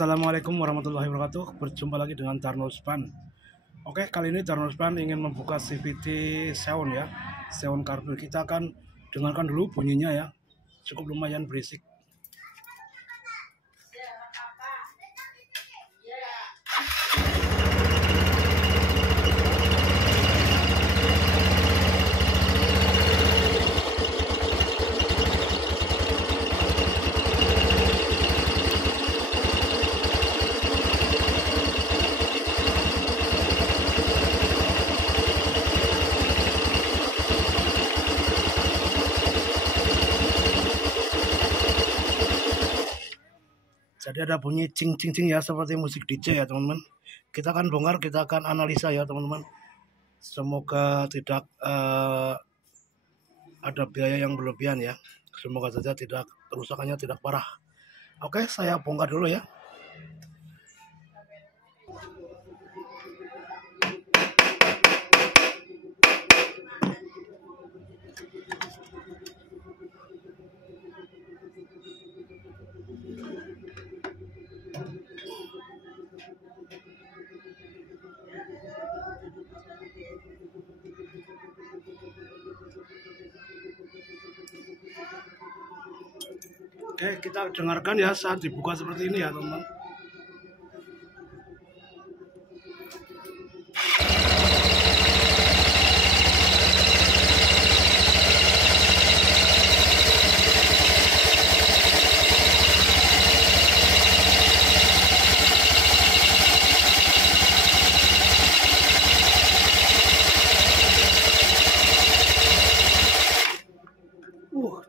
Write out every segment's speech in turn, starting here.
Assalamualaikum warahmatullahi wabarakatuh. Berjumpa lagi dengan Darnospan. Oke, kali ini Darnospan ingin membuka CVT Xeon ya, Xeon Carbon. Kita akan dengarkan dulu bunyinya ya, cukup lumayan berisik. Jadi ada bunyi cing cing cing ya, seperti musik DJ ya teman-teman. Kita akan bongkar, kita akan analisa ya teman-teman. Semoga tidak ada biaya yang berlebihan ya. Semoga saja tidak kerusakannya tidak parah. Oke, saya bongkar dulu ya. Oke, kita dengarkan ya saat dibuka seperti ini ya teman-teman.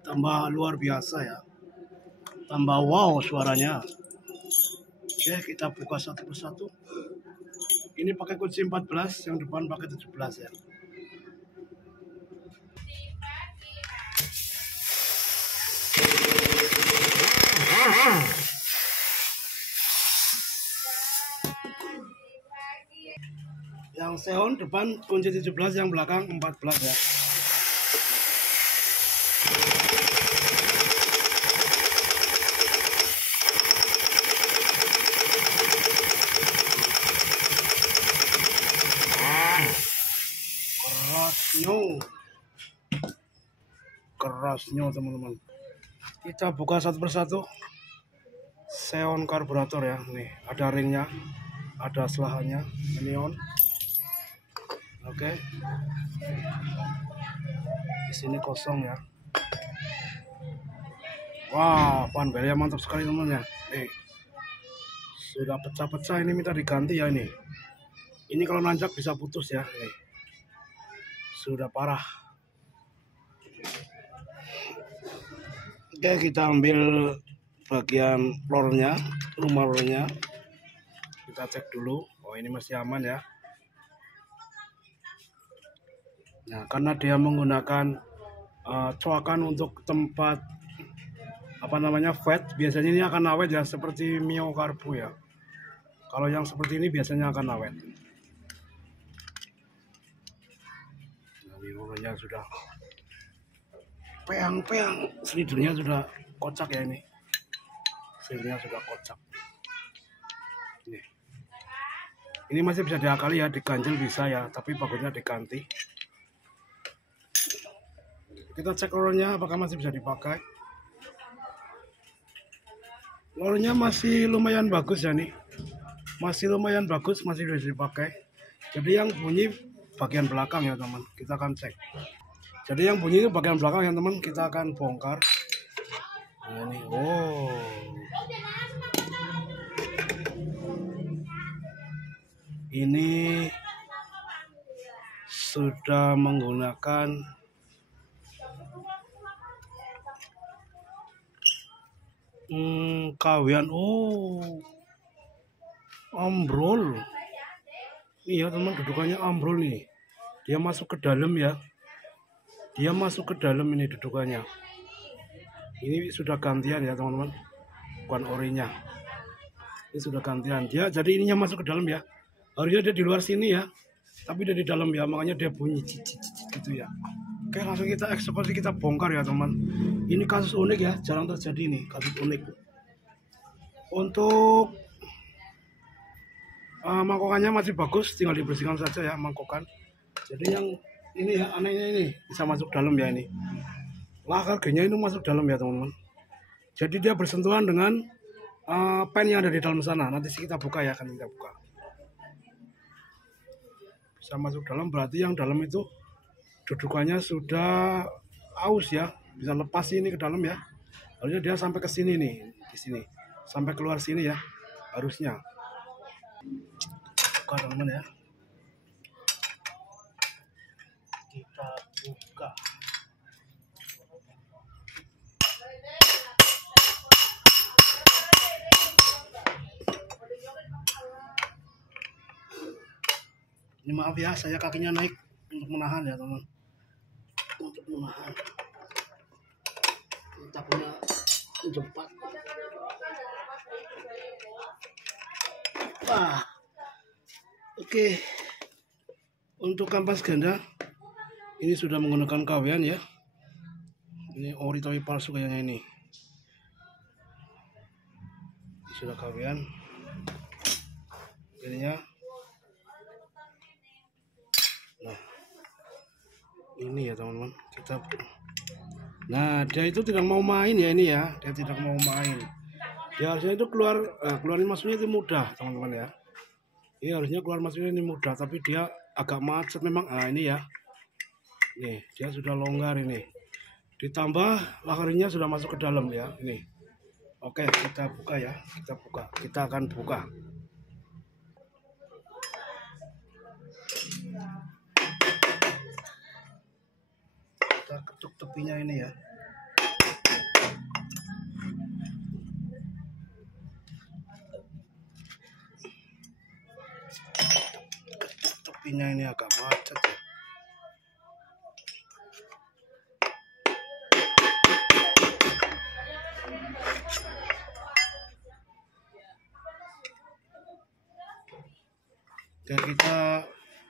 Tambah luar biasa ya. Tambah wow suaranya. Oke, kita buka satu persatu. Ini pakai kunci 14, yang depan pakai 17 ya. Yang Xeon depan kunci 17, yang belakang 14 ya. Kerasnya teman-teman. Kita buka satu persatu. Xeon karburator ya, nih ada ringnya, ada selahannya, ini on. Oke, di sini kosong ya. Wah, fanbelnya mantap sekali teman-teman ya. Nih sudah pecah-pecah, ini minta diganti ya ini. Ini kalau nanjak bisa putus ya. Nih sudah parah. Oke, kita ambil bagian floornya, rumah rollernya. Kita cek dulu. Oh, ini masih aman ya. Nah, karena dia menggunakan coakan untuk tempat fat, biasanya ini akan awet ya, seperti Mio Karbu ya. Kalau yang seperti ini biasanya akan awet. Nah, ini rollernya sudah peang-peang, slidernya sudah kocak ya ini. Slidernya sudah kocak. Ini masih bisa diakali ya, diganjel bisa ya, tapi bagusnya diganti. Kita cek rollernya apakah masih bisa dipakai. Rollernya masih lumayan bagus ya nih. Masih lumayan bagus, masih bisa dipakai. Jadi yang bunyi bagian belakang ya teman, kita akan cek. Jadi yang bunyi itu bagian belakang ya teman, kita akan bongkar. Nah, ini, oh. Ini sudah menggunakan kawian. Oh, ambrol. Iya teman, dudukannya ambrol nih. Dia masuk ke dalam ya. Dia masuk ke dalam ini dudukannya. Ini sudah gantian ya teman-teman, bukan orinya. Ini sudah gantian dia, jadi ininya masuk ke dalam ya. Harusnya dia di luar sini ya, tapi dia di dalam ya, makanya dia bunyi cicit gitu ya. Oke, langsung kita eksekusi, kita bongkar ya teman. Ini kasus unik ya, jarang terjadi nih kasus unik. Untuk Mangkokannya masih bagus, tinggal dibersihkan saja ya mangkokan. Jadi yang ini ya anehnya ini bisa masuk dalam ya ini. Lakarnya itu masuk dalam ya teman-teman. Jadi dia bersentuhan dengan pen yang ada di dalam sana. Nanti kita buka ya, akan kita buka. Bisa masuk dalam berarti yang dalam itu dudukannya sudah aus ya, bisa lepas ini ke dalam ya. Harusnya dia sampai ke sini nih, di sini sampai keluar sini ya, harusnya. Buka teman-teman ya. Kita buka. Ini maaf ya, saya kakinya naik untuk menahan ya teman. Untuk menahan. Kita punya jempat. Wah. Oke. Untuk kampas ganda ini sudah menggunakan kawian ya. Ini ori tapi palsu kayaknya ini. Sudah kawian. Ininya. Nah. Ini ya teman-teman. Nah, dia itu tidak mau main ya ini ya. Dia tidak mau main. Dia harusnya itu keluarin masuknya itu mudah teman-teman ya. Ini harusnya keluar masuknya ini mudah, tapi dia agak macet memang. Nah ini ya. Nih, dia sudah longgar ini. Ditambah lakarnya sudah masuk ke dalam ya. Ini. Oke, kita buka ya. Kita buka. Kita akan buka. Kita ketuk tepinya ini ya. Tepinya ini agak macet ya. Dan kita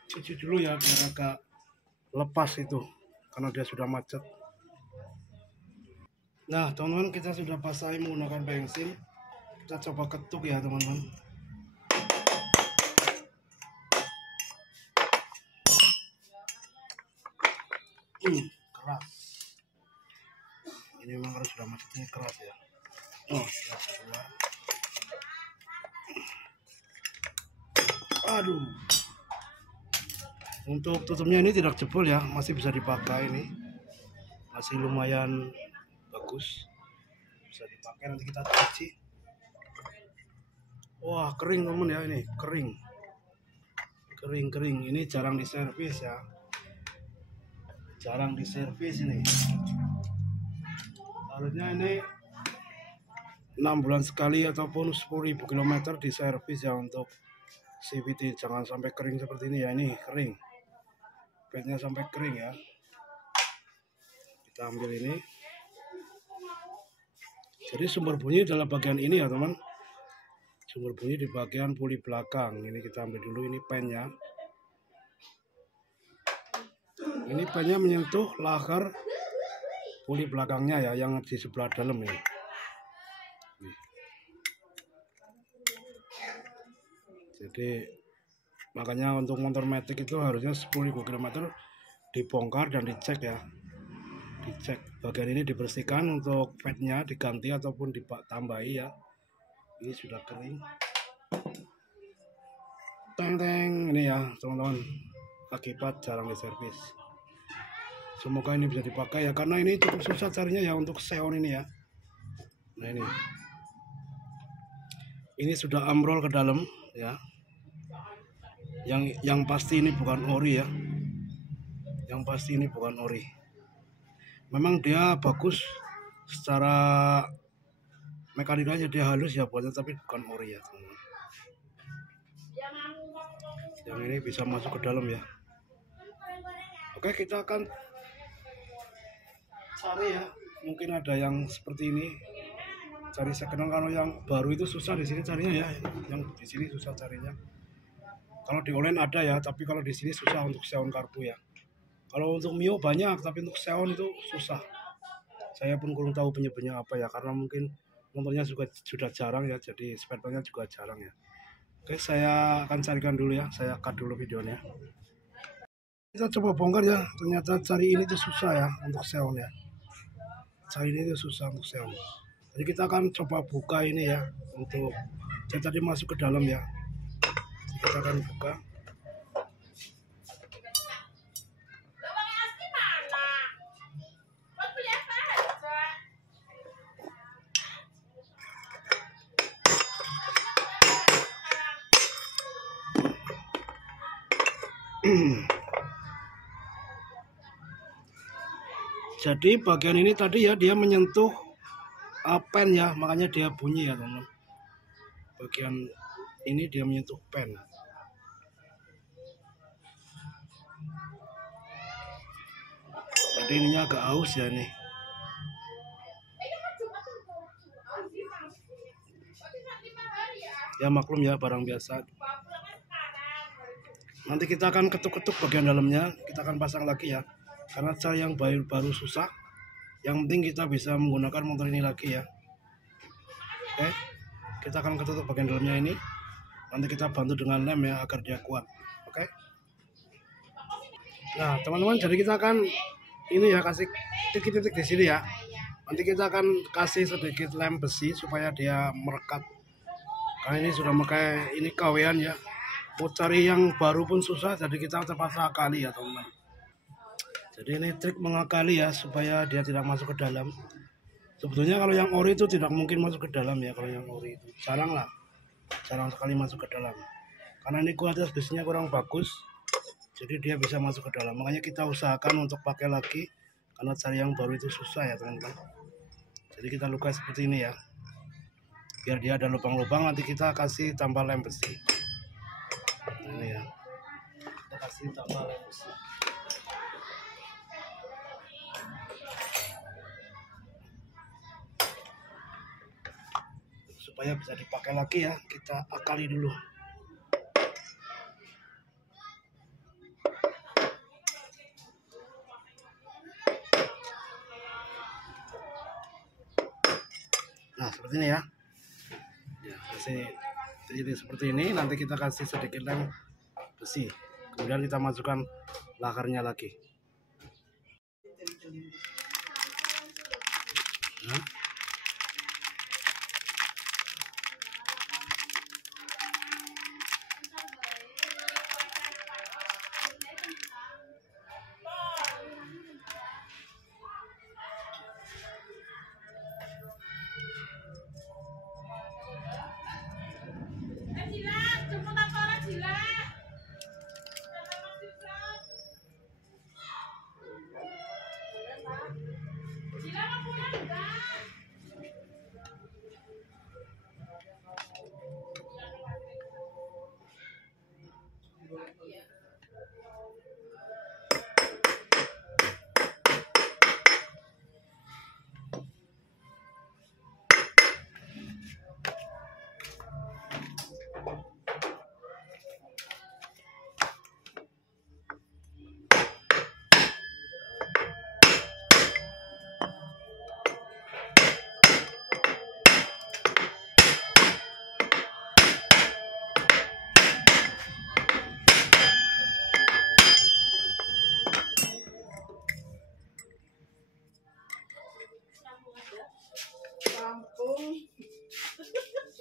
cuci dulu ya biar agak lepas itu karena dia sudah macet. Nah teman-teman, kita sudah basahi menggunakan bensin. Kita coba ketuk ya teman-teman. Keras. Ini memang harus sudah macetnya keras ya. Oh, keras keluar. Aduh. Untuk tutupnya ini tidak jebol ya, masih bisa dipakai ini. Masih lumayan bagus. Bisa dipakai, nanti kita cuci. Wah, kering teman ya ini, kering. Kering. Ini jarang diservis ya. Jarang diservis ini. Harusnya ini 6 bulan sekali ataupun 10.000 km diservis ya untuk CVT. Jangan sampai kering seperti ini ya, ini kering. Pednya sampai kering ya. Kita ambil ini. Jadi sumber bunyi dalam bagian ini ya teman. Sumber bunyi di bagian puli belakang. Ini kita ambil dulu, ini pennya. Ini pennya menyentuh lakar puli belakangnya ya, yang di sebelah dalam ini. Jadi makanya untuk motor matic itu harusnya 10.000 km dibongkar dan dicek ya. Dicek bagian ini, dibersihkan untuk padnya diganti ataupun ditambahi ya. Ini sudah kering. Teng ini ya teman-teman, akibat jarang diservis. Semoga ini bisa dipakai ya, karena ini cukup susah carinya ya untuk Xeon ini ya. Nah ini sudah ambrol ke dalam ya. Yang pasti ini bukan ori ya. Yang pasti ini bukan ori. Memang dia bagus secara mekanikanya, dia halus ya buatnya, tapi bukan ori ya teman-teman. Yang ini bisa masuk ke dalam ya. Oke, kita akan cari ya. Mungkin ada yang seperti ini. Cari second, kalau yang baru itu susah di sini carinya ya. Yang di sini susah carinya. Kalau di online ada ya, tapi kalau di sini susah untuk Xeon karbu ya. Kalau untuk Mio banyak, tapi untuk Xeon itu susah. Saya pun kurang tahu penyebabnya apa ya, karena mungkin motornya juga sudah jarang ya, jadi spare partnya juga jarang ya. Oke, saya akan carikan dulu ya, saya cut dulu videonya. Kita coba bongkar ya, ternyata cari ini tuh susah ya untuk seon ya. Cari ini tuh susah untuk seon. Jadi kita akan coba buka ini ya, untuk saya tadi masuk ke dalam ya. Kita akan buka. Jadi bagian ini tadi ya dia menyentuh pen ya, makanya dia bunyi ya teman-teman. Bagian ini dia menyentuh pen. Tadi ininya agak aus ya ini. Ya maklum ya, barang biasa. Nanti kita akan ketuk-ketuk bagian dalamnya, kita akan pasang lagi ya. Karena cara yang baru susah. Yang penting kita bisa menggunakan motor ini lagi ya. Oke, kita akan ketutup bagian dalamnya ini. Nanti kita bantu dengan lem ya agar dia kuat. Oke. Nah teman-teman, jadi kita akan ini ya kasih titik-titik di sini ya. Nanti kita akan kasih sedikit lem besi supaya dia merekat. Karena ini sudah pakai ini kawean ya. Mau cari yang baru pun susah, jadi kita terpaksa akali ya teman-teman. Jadi ini trik mengakali ya supaya dia tidak masuk ke dalam. Sebetulnya kalau yang ori itu tidak mungkin masuk ke dalam ya, kalau yang ori itu jarang sekali masuk ke dalam. Karena ini kualitas besinya kurang bagus, jadi dia bisa masuk ke dalam. Makanya kita usahakan untuk pakai lagi, karena cari yang baru itu susah ya teman-teman. Jadi kita lukai seperti ini ya, biar dia ada lubang-lubang. Nanti kita kasih tambah lem besi. Ini ya, kita kasih tambah lem besi. Supaya bisa dipakai lagi ya, kita akali dulu. Nah seperti ini ya, kasih jadi seperti ini. Nanti kita kasih sedikit lem besi, kemudian kita masukkan lakarnya lagi. Nah.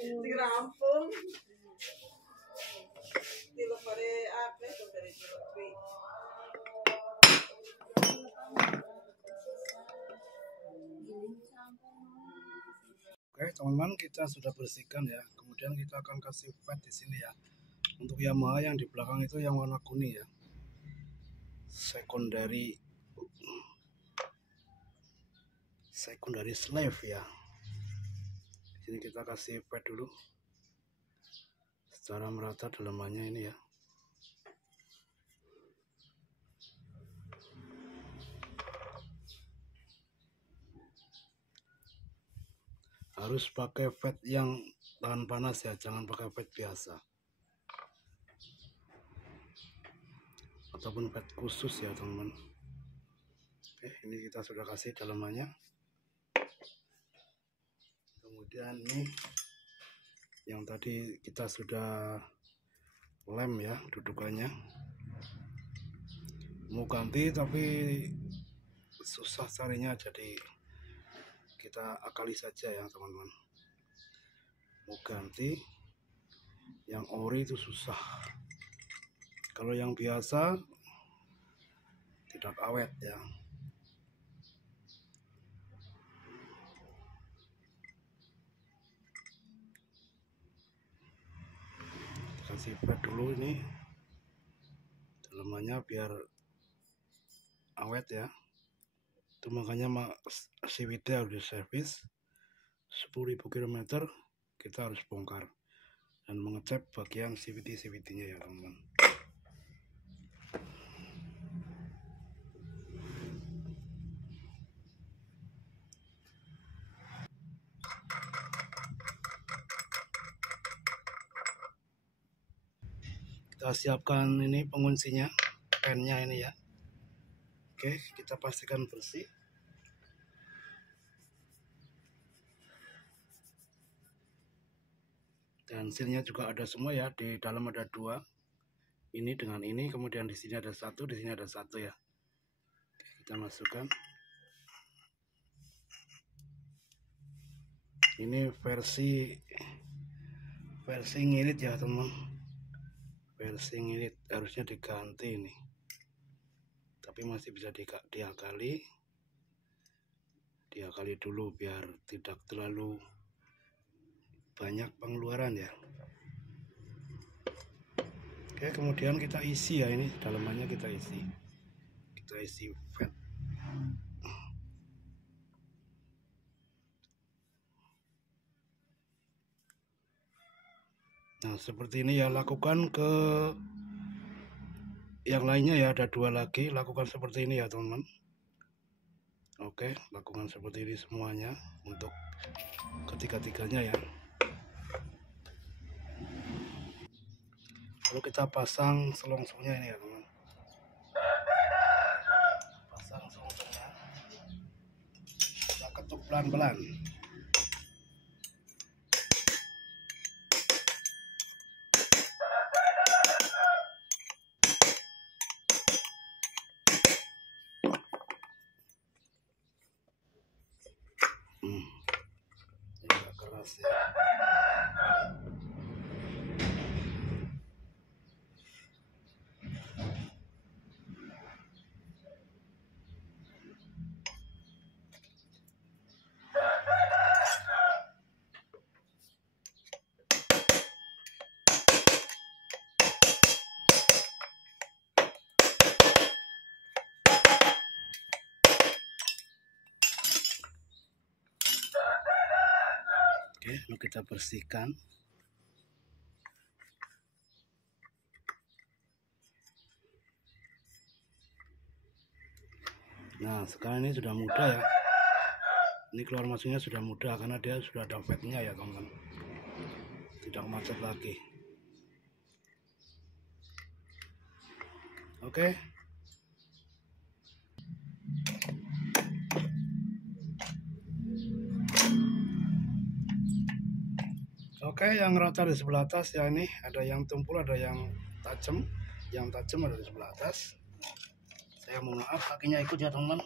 Dirampung. Dilo pare apa itu dari Jepri. Oke teman-teman, kita sudah bersihkan ya. Kemudian kita akan kasih pad di sini ya. Untuk Yamaha yang di belakang itu yang warna kuning ya. Secondary slave ya. Di sini kita kasih pad dulu secara merata dalamannya ini ya. Harus pakai pad yang tahan panas ya, jangan pakai pad biasa ataupun pad khusus ya teman-teman. Oke, ini kita sudah kasih dalamannya. Kemudian ini Yang tadi kita sudah lem ya dudukannya. Mau ganti tapi susah carinya, jadi kita akali saja ya teman-teman. Mau ganti yang ori itu susah. Kalau yang biasa tidak awet ya. Kasih pad dulu ini dalamannya biar awet ya. Itu makanya CVT harus diservis 10.000 km. Kita harus bongkar dan mengecek bagian CVT-nya ya teman-teman. Kita siapkan ini penguncinya, pennya ini ya. Oke, kita pastikan bersih. Dan silnya juga ada semua ya, di dalam ada 2. Ini dengan ini, kemudian di sini ada 1, di sini ada 1 ya. Oke, kita masukkan. Ini versi ngirit ya teman. Versi ngirit harusnya diganti ini, tapi masih bisa diakali dulu biar tidak terlalu banyak pengeluaran ya. Oke, kemudian kita isi ya, ini dalamannya kita isi fat. Nah seperti ini ya, lakukan ke yang lainnya ya, ada 2 lagi, lakukan seperti ini ya teman-teman. Oke, lakukan seperti ini semuanya untuk ketiga-tiganya ya. Lalu kita pasang selongsongnya ini ya teman-teman. Pasang selongsongnya, kita ketuk pelan-pelan. Ini agak keras ya. Oke, lalu kita bersihkan. Nah, sekarang ini sudah mudah ya. Ini keluar masuknya sudah mudah karena dia sudah ada fatnya ya teman-teman. Tidak macet lagi. Oke. Oke, yang rata di sebelah atas ya, ini ada yang tumpul, ada yang tajam. Yang tajam ada di sebelah atas. Saya mohon maaf kakinya ikut ya teman-teman.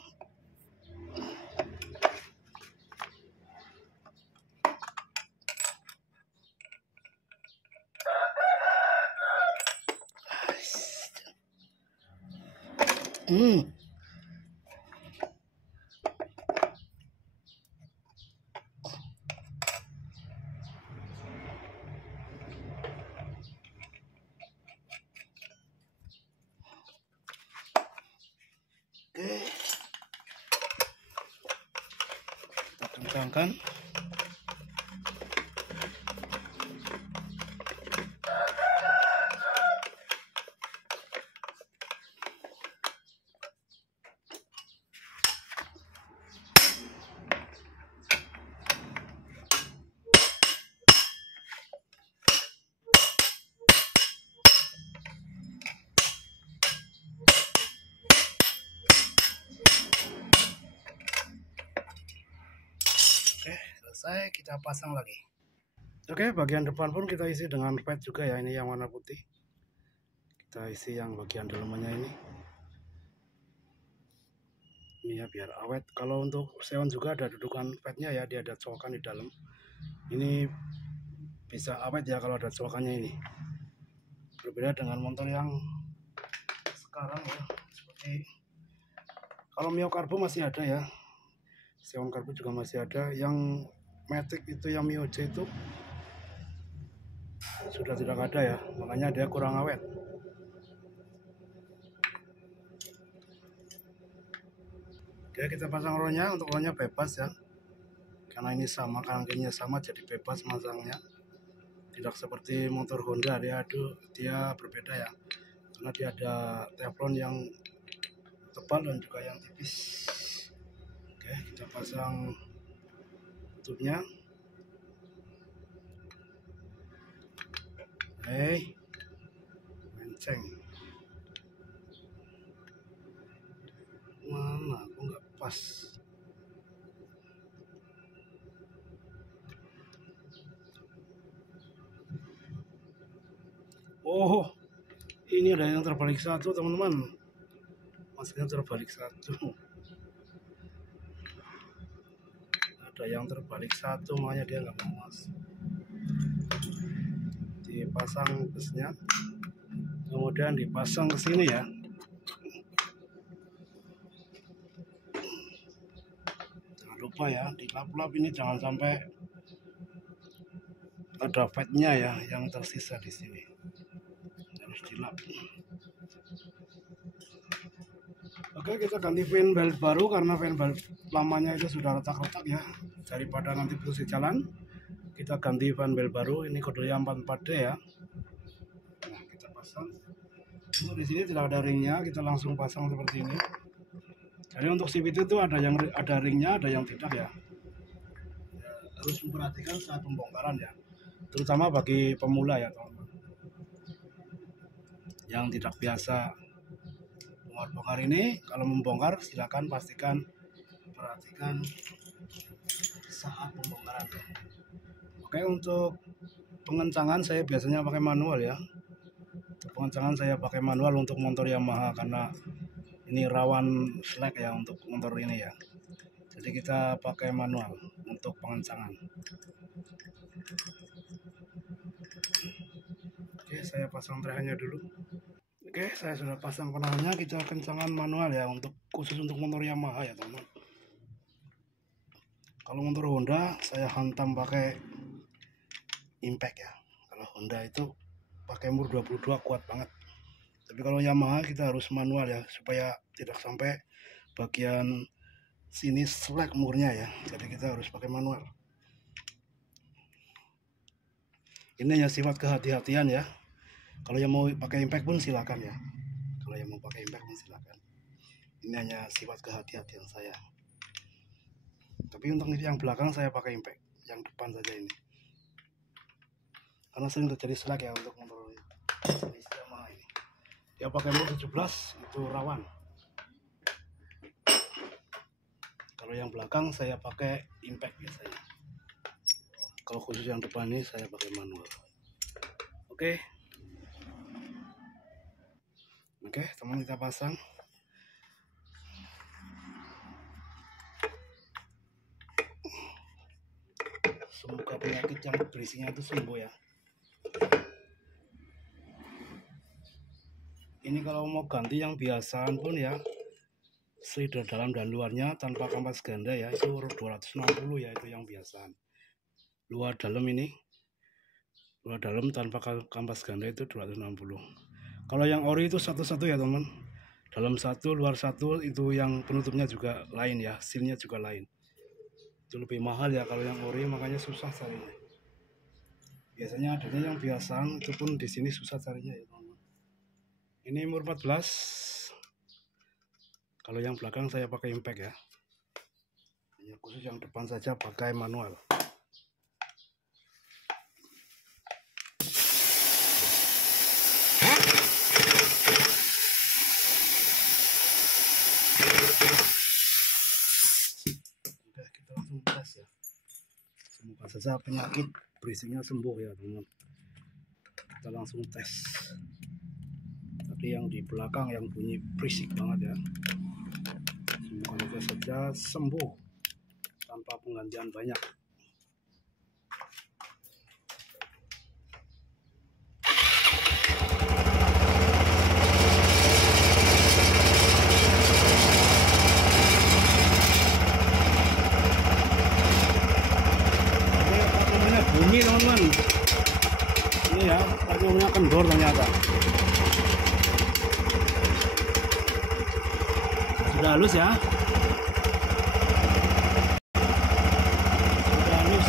Oke, kita kencangkan. Oke, selesai, kita pasang lagi. Oke, bagian depan pun kita isi dengan pad juga ya, ini yang warna putih. Kita isi yang bagian dalamnya ini. Ini ya biar awet. Kalau untuk Xeon juga ada dudukan padnya ya, dia ada colokan di dalam. Ini bisa awet ya kalau ada colokannya ini. Berbeda dengan motor yang sekarang ya, seperti kalau Mio Carbo masih ada ya, Xeon Carbo juga masih ada. Yang Matic itu, yang Mio J itu sudah tidak ada ya, makanya dia kurang awet. Oke, kita pasang rolnya. Untuk rolnya bebas ya, karena ini sama, kanan-kirinya sama, jadi bebas masangnya. Tidak seperti motor Honda, dia berbeda ya, karena dia ada teflon yang tebal dan juga yang tipis. Oke, kita pasang tutupnya. Menceng mana, aku nggak pas. Oh, ini ada yang terbalik satu teman-teman, maskernya terbalik satu. Ada yang terbalik satu, makanya dia nggak mau mas. Dipasang busnya, kemudian dipasang ke sini ya. Jangan lupa ya, dilap-lap ini, jangan sampai ada fatnya ya yang tersisa di sini, harus dilap. Oke, kita ganti fan belt baru karena fan belt lamanya itu sudah retak-retak ya. Daripada nanti putus di jalan, kita ganti fan belt baru. Ini kodenya 44D ya. Nah, kita pasang. Untuk di sini tidak ada ringnya, kita langsung pasang seperti ini. Jadi untuk CVT itu ada yang ada ringnya, ada yang tidak ya. Harus memperhatikan saat pembongkaran ya, terutama bagi pemula ya teman-teman, yang tidak biasa bongkar ini. Kalau membongkar, silakan pastikan perhatikan saat pembongkaran ya. Oke, untuk pengencangan saya biasanya pakai manual ya. Untuk pengencangan saya pakai manual untuk motor Yamaha, karena ini rawan slack ya untuk motor ini ya. Jadi kita pakai manual untuk pengencangan. Oke, saya pasang terakhirnya dulu. Oke, saya sudah pasang penahannya. Kita kencangan manual ya, untuk khusus untuk motor Yamaha ya teman. Kalau motor Honda saya hantam pakai impact ya. Kalau Honda itu pakai mur 22 kuat banget. Tapi kalau Yamaha kita harus manual ya, supaya tidak sampai bagian sini slack murnya ya. Jadi kita harus pakai manual. Ini hanya sifat kehati-hatian ya. Kalau yang mau pakai impact pun silakan ya. Kalau yang mau pakai impact pun silakan. Ini hanya sifat kehati-hatian saya. Tapi untuk yang belakang saya pakai impact, yang depan saja ini. Karena sering terjadi slack ya untuk motor Yamaha ini. Dia pakai mur 17 itu rawan. Kalau yang belakang saya pakai impact biasanya. Kalau khusus yang depan ini saya pakai manual. Oke, teman, kita pasang. Semoga penyakit yang berisinya itu sembuh ya. Ini kalau mau ganti yang biasaan pun ya, slider dalam dan luarnya tanpa kampas ganda ya, itu 260 ya, itu yang biasaan. Luar dalam ini, luar dalam tanpa kampas ganda itu 260. Kalau yang ori itu satu-satu ya teman, dalam satu luar satu, itu yang penutupnya juga lain ya, sealnya juga lain. Itu lebih mahal ya kalau yang ori, makanya susah carinya. Biasanya adanya yang biasaan, itu pun di sini susah carinya ya teman. Ini umur 14. Kalau yang belakang saya pakai impact ya. Hanya khusus yang depan saja pakai manual. Oke, kita langsung tes ya. Semoga saja penyakit berisiknya sembuh ya teman-teman. Kita langsung tes. Tadi yang di belakang yang bunyi berisik banget ya, semoga saja sembuh tanpa penggantian banyak. Bunyi teman-teman, ini ya vakumnya kendor ternyata. Sudah halus ya, sudah halus.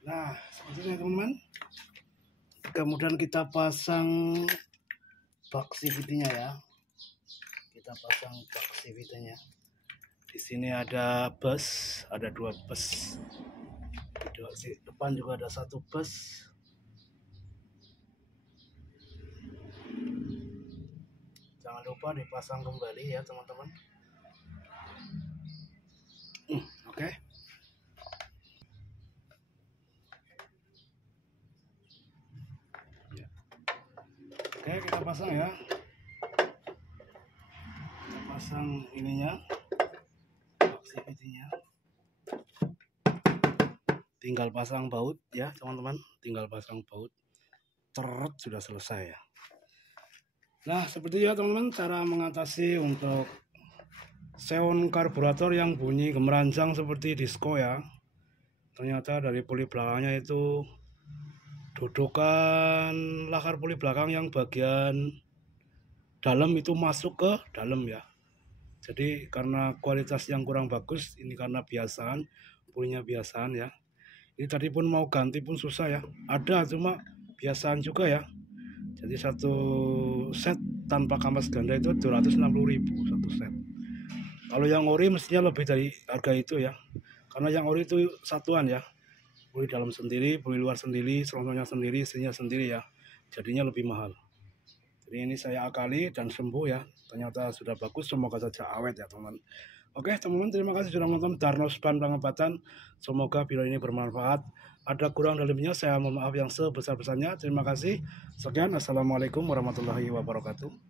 Nah, seperti ini teman-teman. Kemudian kita pasang bak CVT-nya ya. Kita pasang bak CVT-nya. Di sini ada bus, ada 2 bus. Di depan juga ada 1 bus. Jangan lupa dipasang kembali ya teman-teman. Oke. Oke, kita pasang ya. Kita pasang ininya, CVT-nya. Tinggal pasang baut ya teman-teman, tinggal pasang baut. Teret, sudah selesai ya. Nah, seperti ya teman-teman cara mengatasi untuk seon karburator yang bunyi gemeranjang seperti disco ya. Ternyata dari puli belakangnya itu dudukan lakar puli belakang yang bagian dalam itu masuk ke dalam ya. Jadi karena kualitas yang kurang bagus, ini karena biasaan, pulinya biasaan ya. Ini tadi pun mau ganti pun susah ya. Ada cuma biasaan juga ya. Jadi 1 set tanpa kampas ganda itu 260.000 1 set. Kalau yang ori mestinya lebih dari harga itu ya. Karena yang ori itu satuan ya. Puli dalam sendiri, puli luar sendiri, serongsongnya sendiri, istrinya sendiri ya. Jadinya lebih mahal. Jadi ini saya akali dan sembuh ya. Ternyata sudah bagus, semoga saja awet ya teman-teman. Oke teman-teman, terima kasih sudah menonton Darnos Ban Pengobatan. Semoga video ini bermanfaat. Ada kurang dan lebihnya saya mohon maaf yang sebesar-besarnya. Terima kasih. Sekian, assalamualaikum warahmatullahi wabarakatuh.